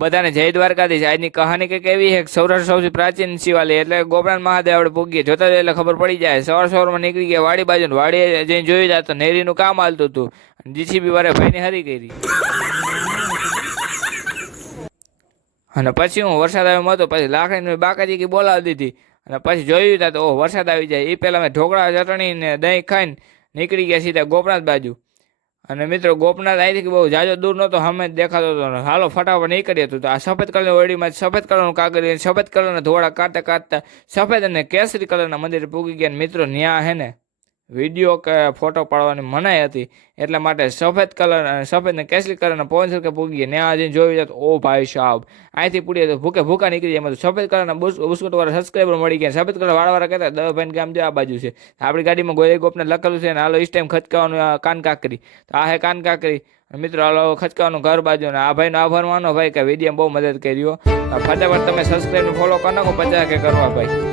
બધાને જય દ્વારકાધીશ। આજની કહાની કંઈક એવી છે કે સૌરાષ્ટ્ર સૌથી પ્રાચીન શિવાલય એટલે ગોપનાથ મહાદેવ આપણે પૂગીએ જોતા જ એટલે ખબર પડી જાય। સવારમાં નીકળી ગયા વાડી બાજુ, વાડીએ જઈને જોઈ જાય તો નેરીનું કામ હાલતું હતું। જીસીબી વાળે ભાઈને હરી કરી અને પછી હું વરસાદ આવ્યો હતો, પછી લાકડીને બાકાજી બોલાવી દીધી અને પછી જોયું હતા તો વરસાદ આવી જાય એ પહેલાં મેં ઢોકળા ચટણી ને દહીં ખાઈને નીકળી ગયા સીધા ગોપનાથ બાજુ। અને મિત્રો ગોપનાથ અહીંથી બહુ જાજો દૂર નહોતો, સામે જ દેખાતો હતો। હાલો ફટાફટ નીકળ્યો હતો તો આ સફેદ કલરની ઓરડીમાં સફેદ કલરનું કાગળ, સફેદ કલરના ધોળા કાઢતા કાઢતા સફેદ અને કેસરી કલરના મંદિરે પૂગી ગયા। મિત્રો ન્યા હે ને વિડીયો કે ફોટો પાડવાની મનાઈ હતી, એટલા માટે સફેદ કલર અને સફેદ ને કેસરી કલરના પવન કે પૂગી ગયા। ત્યાં જઈને જોઈ જાય તો ઓ ભાઈ સાહેબ અહીંથી પૂડીએ તો ભૂખા નીકળી જાય। સફેદ કલરના બુસ્કટ વાળા સબસ્ક્રાઈબર મળી ગયા। સફેદ કલર વાળા કહેતા દવા ભાઈ ગામ જો આ બાજુ છે, આપણી ગાડીમાં ગોય ગોપને લખેલું છે ને હાલો ઇસ ટાઈમ ખચકાવાનું કાન કાકરી, તો આ હે કાન કાકરી। મિત્રો હાલો ખચકાવાનું ઘર બાજુ ને આ ભાઈનો આભાર માનો ભાઈ કે વિડીયો બહુ મદદ કર્યો। ફટાફટ તમે સબસ્ક્રાઈબ ફોલો કરી નાખો, 50 કે કરવા ભાઈ।